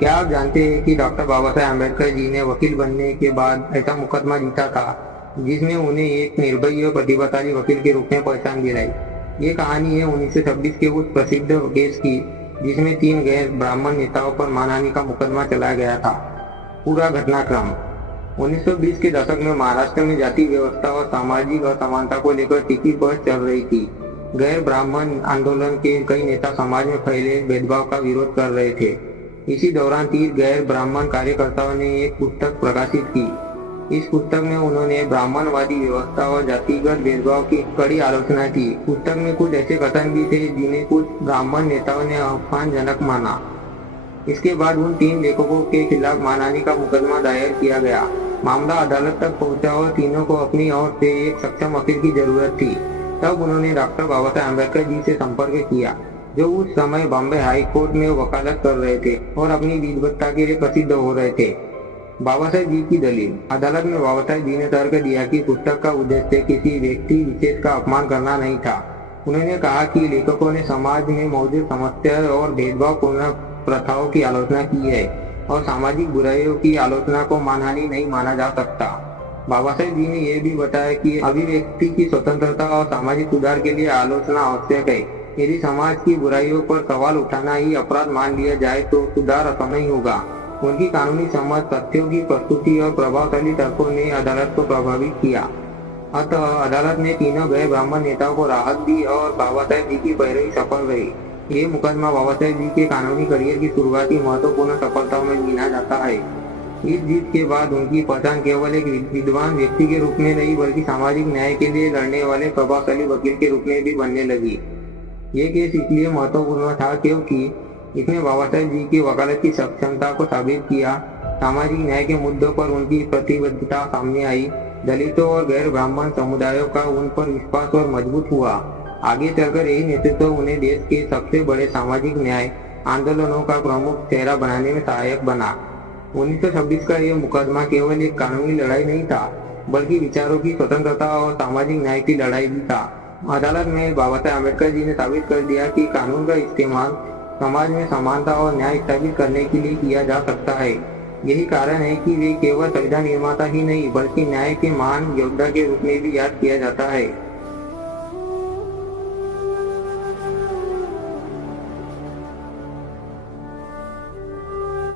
क्या आप जानते हैं कि डॉक्टर बाबा साहेब अम्बेडकर जी ने वकील बनने के बाद ऐसा मुकदमा जीता था जिसमें उन्हें एक निर्भय और प्रतिभाशाली वकील के रूप में पहचान दिलाई। ये कहानी है 1926 के उस प्रसिद्ध केस की जिसमें 3 गैर ब्राह्मण नेताओं पर मानहानि का मुकदमा चलाया गया था। पूरा घटनाक्रम 1920 के दशक में महाराष्ट्र में जाति व्यवस्था और सामाजिक असमानता को लेकर तीखी बहस चल रही थी। गैर ब्राह्मण आंदोलन के कई नेता समाज में फैले भेदभाव का विरोध कर रहे थे। इसी दौरान 30 गैर ब्राह्मण कार्यकर्ताओं ने एक पुस्तक प्रकाशित की। इस पुस्तक में उन्होंने ब्राह्मणवादी व्यवस्था और जातिगत भेदभाव की कड़ी आलोचना की। पुस्तक में कुछ ऐसे कथन भी थे जिन्हें कुछ ब्राह्मण नेताओं ने अपमानजनक माना। इसके बाद उन 3 लेखकों के खिलाफ मानहानि का मुकदमा दायर किया गया। मामला अदालत तक पहुंचा और तीनों को अपनी ओर से एक सक्षम वकील की जरूरत थी। तब उन्होंने डॉक्टर बाबा साहेब अम्बेडकर जी से संपर्क किया, जो उस समय बॉम्बे हाई कोर्ट में वकालत कर रहे थे और अपनी विद्वत्ता के लिए प्रसिद्ध हो रहे थे। बाबा साहेब जी की दलील। अदालत में बाबा साहेब जी ने तर्क दिया कि पुस्तक का उद्देश्य किसी व्यक्ति विशेष का अपमान करना नहीं था। उन्होंने कहा कि लेखकों ने समाज में मौजूद समस्या और भेदभावपूर्ण प्रथाओं की आलोचना की है और सामाजिक बुराइयों की आलोचना को मानहानि नहीं माना जा सकता। बाबा साहेब जी ने यह भी बताया कि अभिव्यक्ति की स्वतंत्रता और सामाजिक सुधार के लिए आलोचना आवश्यक है। यदि समाज की बुराइयों पर सवाल उठाना ही अपराध मान लिया जाए तो सुधार असंभव नहीं होगा। उनकी कानूनी समझ, तथ्यों की प्रस्तुति और प्रभावशाली तर्कों ने अदालत को प्रभावित किया। अतः अदालत ने तीनों गैर ब्राह्मण नेताओं को राहत दी और बाबा साहेब जी की पैरवी सफल रही। ये मुकदमा बाबा साहेब जी के कानूनी करियर की शुरुआती महत्वपूर्ण सफलताओं में गिना जाता है। इस जीत के बाद उनकी पहचान केवल एक विद्वान व्यक्ति के रूप में नहीं बल्कि सामाजिक न्याय के लिए लड़ने वाले प्रभावशाली वकील के रूप में भी बनने लगी। ये केस इसलिए महत्वपूर्ण था क्योंकि इसने बाबा साहेब जी की वकालत की सक्षमता को साबित किया। सामाजिक न्याय के मुद्दों पर उनकी प्रतिबद्धता सामने आई। दलितों और गैर ब्राह्मण समुदायों का उन पर विश्वास और मजबूत हुआ। आगे चलकर यही नेतृत्व उन्हें देश के सबसे बड़े सामाजिक न्याय आंदोलनों का प्रमुख चेहरा बनाने में सहायक बना। 1926 का यह मुकदमा केवल एक कानूनी लड़ाई नहीं था बल्कि विचारों की स्वतंत्रता और सामाजिक न्याय की लड़ाई भी था। अदालत में बाबा साहेब अम्बेडकर जी ने साबित कर दिया कि कानून का इस्तेमाल समाज में समानता और न्याय स्थापित करने के लिए किया जा सकता है। यही कारण है कि वे केवल संविधान निर्माता ही नहीं बल्कि न्याय के महान योद्धा के रूप में भी याद किया जाता है।